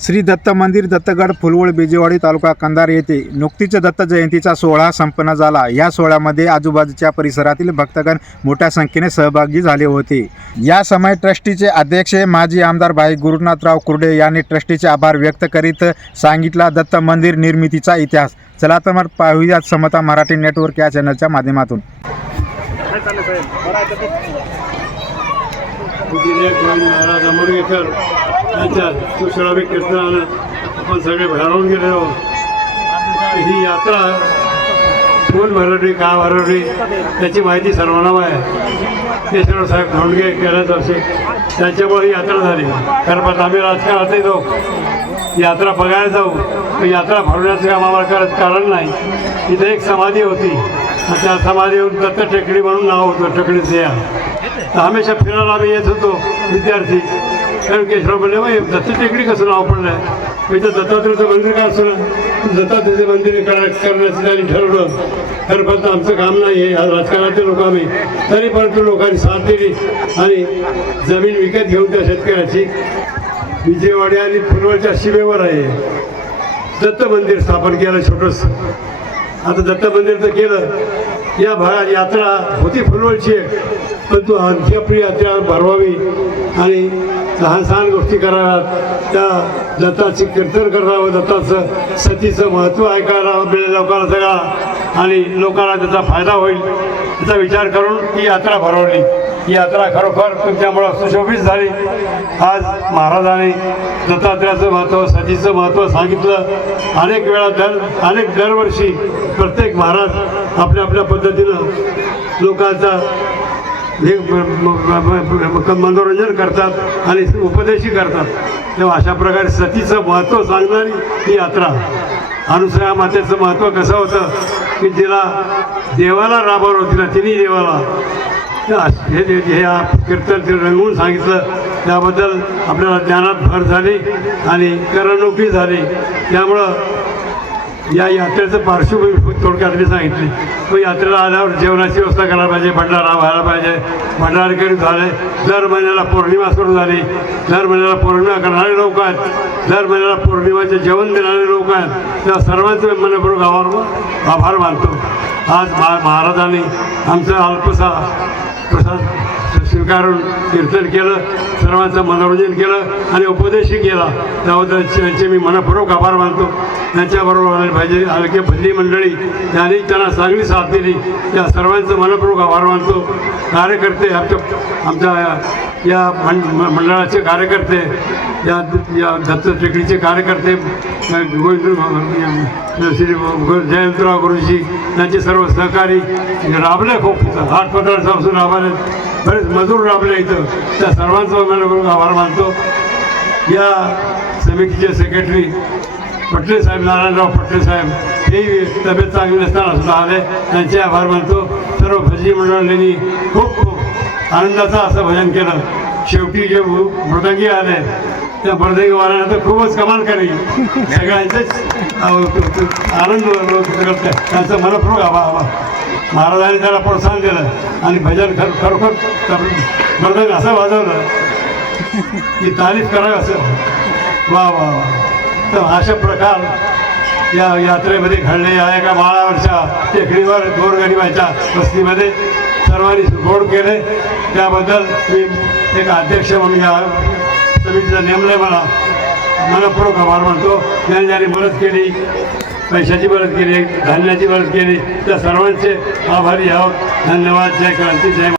श्री दत्त मंदिर दत्तगड फुलवळ बेजेवाडी तालुका कंधार येथे नुकतीच दत्त जयंतीचा सोहळा संपन्न झाला. या सोहळ्यामध्ये आजूबाजूच्या परिसरातील भक्तगण मोठ्या संख्येने सहभागी झाले होते. या समय ट्रस्टीचे अध्यक्ष माजी आमदार भाई गुरुनाथराव कुर्डे यांनी ट्रस्टीचे आभार व्यक्त करीत सांगितला दत्त मंदिर निर्मितीचा इतिहास. चला तर मग पाहूयात समता मराठी नेटवर्क या चॅनलच्या माध्यमातून. महाराज त्यांच्या यांच्या सुश्रावी कीर्तनानं आपण सगळे भरावून गेलेलो ही यात्रा कोण भरवली का भरवली त्याची माहिती सर्वांना आहे. केशवराव साहेब धोंडगे गेल्याच वर्षी त्यांच्यामुळे ही यात्रा झाली. कारण पण आम्ही राजकारणात जाऊ यात्रा बघायला जाऊ. यात्रा भरवण्याचं काम आम्हाला करत कारण नाही. इथे एक समाधी होती. त्या समाधीवर दत्त टेकडी म्हणून नाव होतं टेकडीचं या. तर हमेशा फिरायला आम्ही येत होतो विद्यार्थी. कारण केशवराव म्हणले मग दत्त टेकडी कसं नाव पडलं आहे मी तर दत्तात्रेचं मंदिर का असं? दत्तात्रेचं मंदिर करण्याचं त्यांनी ठरवलं. खरं फक्त आमचं काम नाही आहे. आज राजकारणाचे लोक आम्ही. तरी पण तो लोकांनी साथ दिली आणि जमीन विकत घेऊन त्या शेतकऱ्याची विजयवाडी आणि फुलवडच्या शिवेवर आहे. दत्त मंदिर स्थापन केलं छोटंसं. आता दत्त मंदिर तर केलं. या भागात यात्रा होती फुलवळची परंतु आणखी आपली यात्रा भरवावी आणि लहान सहान गोष्टी कराव्यात त्या दत्ताची कीर्तन करावं दत्ताचं सतीचं महत्त्व ऐकायला मिळेल लोकांना सगळा. आणि लोकांना त्याचा फायदा होईल याचा विचार करून ही यात्रा भरवली. ही यात्रा खरोखर तुमच्यामुळं सुशोभित झाली. आज महाराजांनी दत्तात्र्याचं महत्त्व सतीचं महत्त्व सांगितलं. अनेक वेळा दर अनेक दरवर्षी प्रत्येक महाराज आपल्या आपल्या पद्धतीनं लोकांचा हे मनोरंजन करतात आणि उपदेशही करतात. तेव्हा अशा प्रकारे सतीचं महत्त्व सांगणारी ही यात्रा. अनुसया मातेचं महत्त्व कसं होतं? की तिला देवाला राबवलं तिला तिन्ही देवाला. हे हे हे कीर्तन ते रंगवून सांगितलं. त्याबद्दल आपल्याला ज्ञानात भर झाली आणि करणुकी झाली. त्यामुळं या यात्रेचं पार्श्वभूमी थोडक्यात मी सांगितली. तो यात्रेला आल्यावर जेवणाची व्यवस्था करायला पाहिजे भंडारा व्हायला पाहिजे. भंडारकरी झाले. दर महिन्याला पौर्णिमा सुरू झाली. दर महिन्याला पौर्णिमा करणारे लोक आहेत. दर महिन्याला पौर्णिमाचे जेवण देणारे लोक आहेत. त्या सर्वांचे मनपूर्वक आभार आभार मानतो. आज महा महाराजांनी आमचा अल्पसा प्रसाद स्वीकारून कीर्तन केलं सर्वांचं मनोरंजन केलं आणि उपदेशही केला. त्याबद्दल त्यांचे मी मनपूर्वक आभार मानतो. त्यांच्याबरोबर आले पाहिजे हलके भल्ली मंडळी यांनी त्यांना चांगली साथ दिली. त्या सर्वांचं मनपूर्वक आभार मानतो. कार्यकर्ते आमच्या आमच्या या- मंडळाचे कार्यकर्ते या या दत्त टेकडीचे कार्यकर्ते गोविंद श्री जयंतराव गुरुजी यांचे सर्व सहकारी राबले खूप इथं. आठ पंधरा राबले. बरेच मजूर राबले इथं. त्या सर्वांचा मला आभार मानतो. या समितीचे सेक्रेटरी पटले साहेब नारायणराव पटले साहेब हेही तब्येत चांगली नसताना सुद्धा आले. त्यांचे आभार मानतो. सर्व भजी मंडळांनी खूप खूप आनंदाचं असं भजन केलं. शेवटी जे मृदंगी आले त्या मृदंगी वाल्यानं तर खूपच कमाल केली. सगळ्यांचेच आनंद त्यांचं मनपूर्वक आभार आभार महाराजांनी त्याला प्रोत्साहन दिलं आणि भजन खर खरोखर मृदंग असं वाजवलं की तारीफ करावी असं. वा वा वा. तर अशा प्रकार या यात्रेमध्ये घडले या एका माळावरच्या टेकडीवर गोरगरिबाच्या वस्तीमध्ये सर्वांनी गोड केले. त्याबद्दल मी एक अध्यक्ष म्हणून या समितीचा नेमलं मला मनपूर्वक आभार मानतो. ज्यांनी ज्यांनी मदत केली पैशाची मदत केली धान्याची मदत केली त्या सर्वांचे आभारी आहोत. धन्यवाद. जय क्रांती. जय